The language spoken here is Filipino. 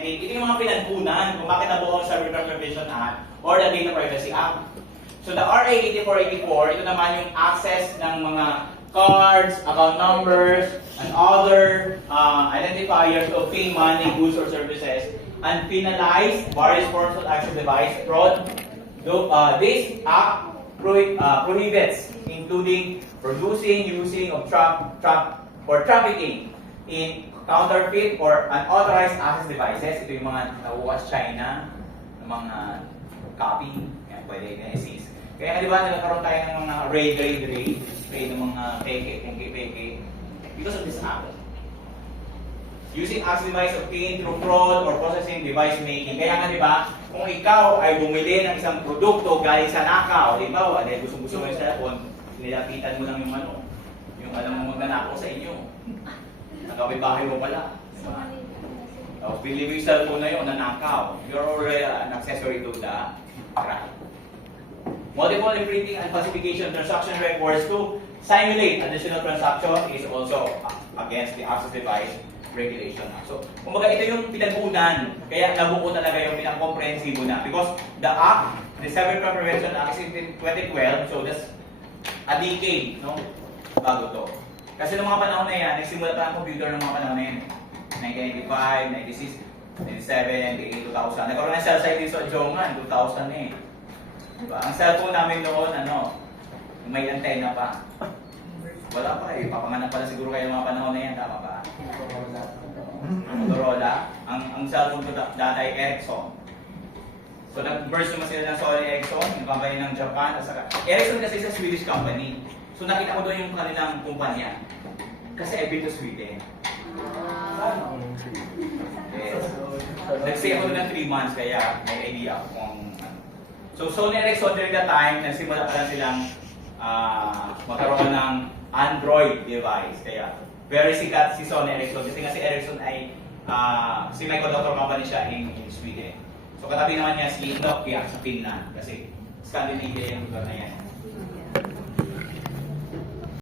1998. Ito yung mga pinagkunan kung bakit nabuo ang Cyber Preservation Act or the Data Privacy Act. So the RA 8484, ito naman yung access ng mga cards, account numbers, and other identifiers to obtain money, goods, or services, and penalize various forms of access device fraud. This act prohibits including producing, using of trafficking in counterfeit or unauthorized access devices. Ito yung mga nakuha sa China, ng mga copy, yan, pwede i-seize. Kaya nga di ba nagkaroon tayo ng mga raid ng mga peke, because of this act. Using access device obtained through fraud or processing device making. Kaya nga di ba, kung ikaw ay bumili ng isang produkto galing sa nakaw, di ba, dahil gusto mo yung cellphone, nilapitan mo lang yung alam mo magnanakaw sa inyo. Nagkawin bahay mo pala. Diba? Tapos bili mo yung cellphone na yun, nanakaw. You're already an accessory to the crime. Multiple imprinting and falsification transaction records to simulate additional transaction is also against the access device regulation. So, kumbaga ito yung pinagkunan, kaya nabuo talaga yung pinang-comprehensive na. Because the Act, the Cyber Prevention Act is in 2012, so that's a decade, no? Bago to. Kasi noong mga panahon na yan, nagsimula pa ang computer ng mga panahon na yan. 1995, 96, 97, 2000. Nagkaroon ng cell site din sa Jongan, 2000 eh. Diba? Ang cellphone namin noon, may antena pa. Wala pa eh. Papanganak pa na siguro kayo ng mga panahon na yan. Tama ba? Motorola. Ang cellphone ko dati ay Ericsson. So nag-burst naman sila ng Sony Ericsson, yung company ng Japan. Ericsson kasi is a Swedish company. So nakita ko doon yung kanilang kumpanya. Kasi I've been to Sweden. Yes. Nag-stay ako doon ng 3 months, kaya may idea ako kung So Sony Ericsson during that time, nagsimula pa lang silang magkaroon ng Android device. Kaya very sikat si Sony Ericsson kasi nga si Ericsson ay semiconductor company siya in Sweden. So katabi naman niya si Nokia sa Finland kasi Scandinavia yung lugar na yan.